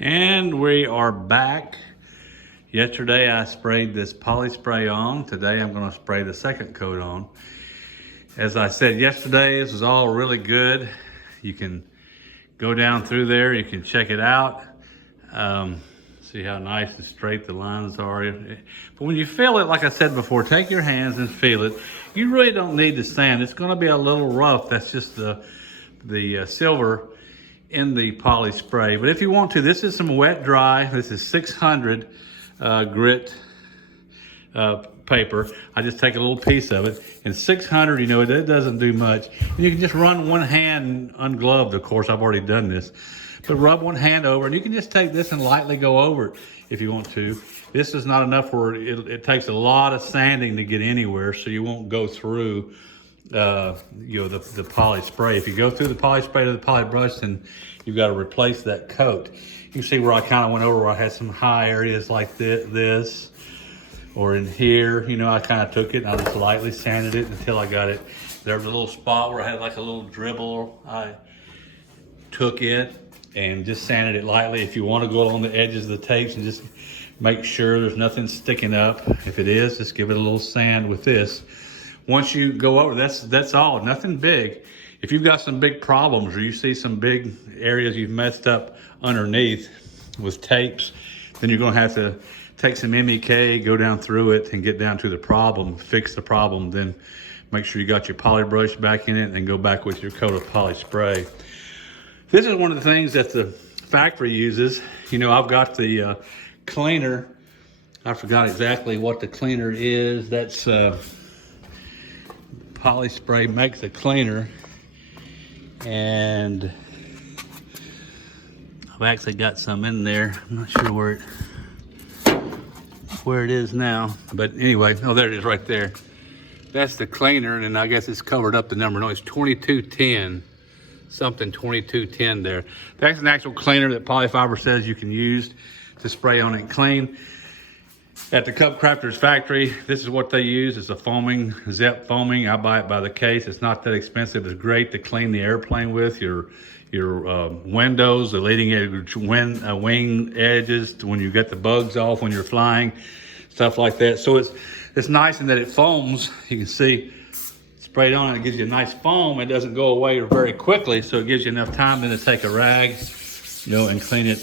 And we are back. Yesterday I sprayed this poly spray on. Today I'm going to spray the second coat on. As I said yesterday, this was all really good. You can go down through there, you can check it out. See how nice and straight the lines are. But when you feel it, like I said before, take your hands and feel it. You really don't need to sand. It's going to be a little rough. That's just the silver in the poly spray. But if you want to, this is some wet dry. This is 600 grit paper. I just take a little piece of it, and 600, you know, it doesn't do much. And you can just run one hand ungloved. Of course, I've already done this, but rub one hand over, and you can just take this and lightly go over it if you want to. This is not enough where it takes a lot of sanding to get anywhere, so you won't go through the poly spray. If you go through the poly spray to the poly brush, then you've got to replace that coat. You can see where I kind of went over where I had some high areas like this, or in here, you know, I kind of took it and I just lightly sanded it until I got it. There was a little spot where I had like a little dribble. I took it and just sanded it lightly. If you want to go along the edges of the tapes and just make sure there's nothing sticking up. If it is, just give it a little sand with this. Once you go over, that's all, nothing big. If you've got some big problems or you see some big areas you've messed up underneath with tapes, then you're gonna have to take some MEK, go down through it and get down to the problem, fix the problem, then make sure you got your poly brush back in it and then go back with your coat of poly spray. This is one of the things that the factory uses. You know, I've got the cleaner. I forgot exactly what the cleaner is. That's poly spray makes a cleaner, and I've actually got some in there. I'm not sure where it is now, but anyway, oh, there it is right there. That's the cleaner, and I guess it's covered up the number. No, it's 2210, something 2210 there. That's an actual cleaner that Polyfiber says you can use to spray on it and clean. At the Cup Crafters factory, this is what they use. It's a foaming, Zep foaming. I buy it by the case. It's not that expensive. It's great to clean the airplane with, your windows, the leading edge wing edges, when you get the bugs off when you're flying, stuff like that. So it's nice in that it foams. You can see sprayed on it gives you a nice foam. It doesn't go away very quickly, so it gives you enough time then to take a rag, you know, and clean it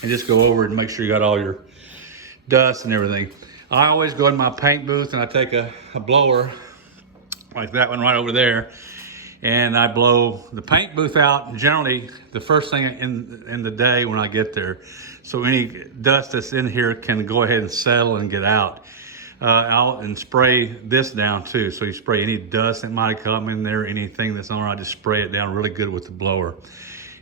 and just go over it and make sure you got all your dust and everything. I always go in my paint booth and I take a blower like that one right over there, and I blow the paint booth out generally the first thing in the day when I get there, so any dust that's in here can go ahead and settle and get out. And spray this down too, so you spray any dust that might come in there, anything that's on there, I just spray it down really good with the blower,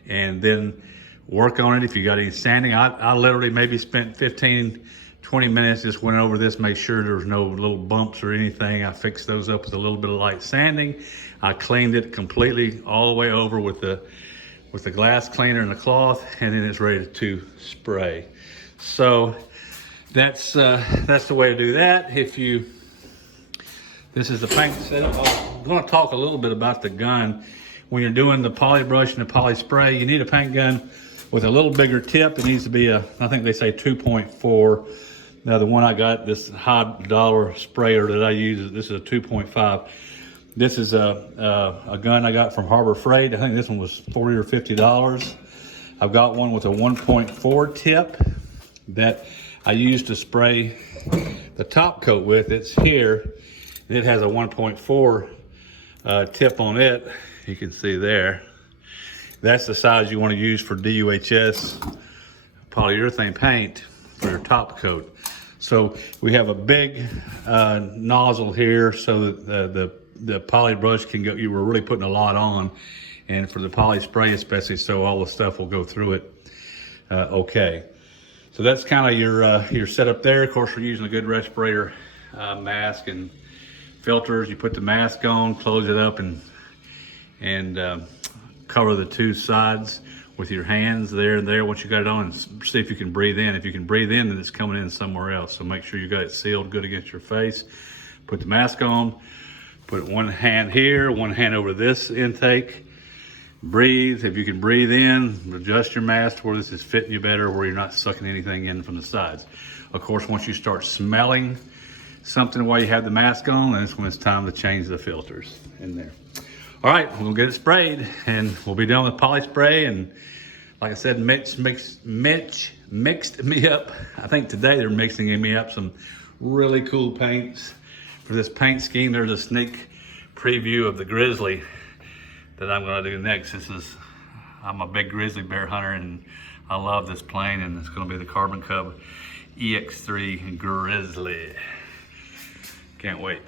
and then work on it. If you got any sanding, I literally maybe spent 15-20 minutes, just went over this, make sure there was no little bumps or anything. I fixed those up with a little bit of light sanding. I cleaned it completely all the way over with the glass cleaner and the cloth, and then it's ready to spray. So that's the way to do that. This is the paint setup. I'm going to talk a little bit about the gun. When you're doing the poly brush and the poly spray, you need a paint gun with a little bigger tip. It needs to be I think they say 2.4. Now the one I got, this high dollar sprayer that I use, this is a 2.5. This is a gun I got from Harbor Freight. I think this one was $40 or $50. I've got one with a 1.4 tip that I use to spray the top coat with. It's here. It has a 1.4 tip on it. You can see there. That's the size you want to use for DUHS polyurethane paint for your top coat. So we have a big nozzle here so that the poly brush can go. You were really putting a lot on, and for the poly spray especially, so all the stuff will go through it okay. So that's kind of your setup there. Of course, we're using a good respirator mask and filters. You put the mask on, close it up, and cover the two sides with your hands there and there once you got it on, and see if you can breathe in. If you can breathe in, then it's coming in somewhere else. So make sure you got it sealed good against your face. Put the mask on, put one hand here, one hand over this intake, Breathe. If you can breathe in, adjust your mask where this is fitting you better, where you're not sucking anything in from the sides. Of course, once you start smelling something while you have the mask on, that's when it's time to change the filters in there. All right, we'll get it sprayed and we'll be done with poly spray. And like I said, Mitch mixed me up. I think today they're mixing me up some really cool paints for this paint scheme. There's a sneak preview of the Grizzly that I'm gonna do next. I'm a big grizzly bear hunter and I love this plane, and it's gonna be the Carbon Cub EX3 Grizzly. Can't wait.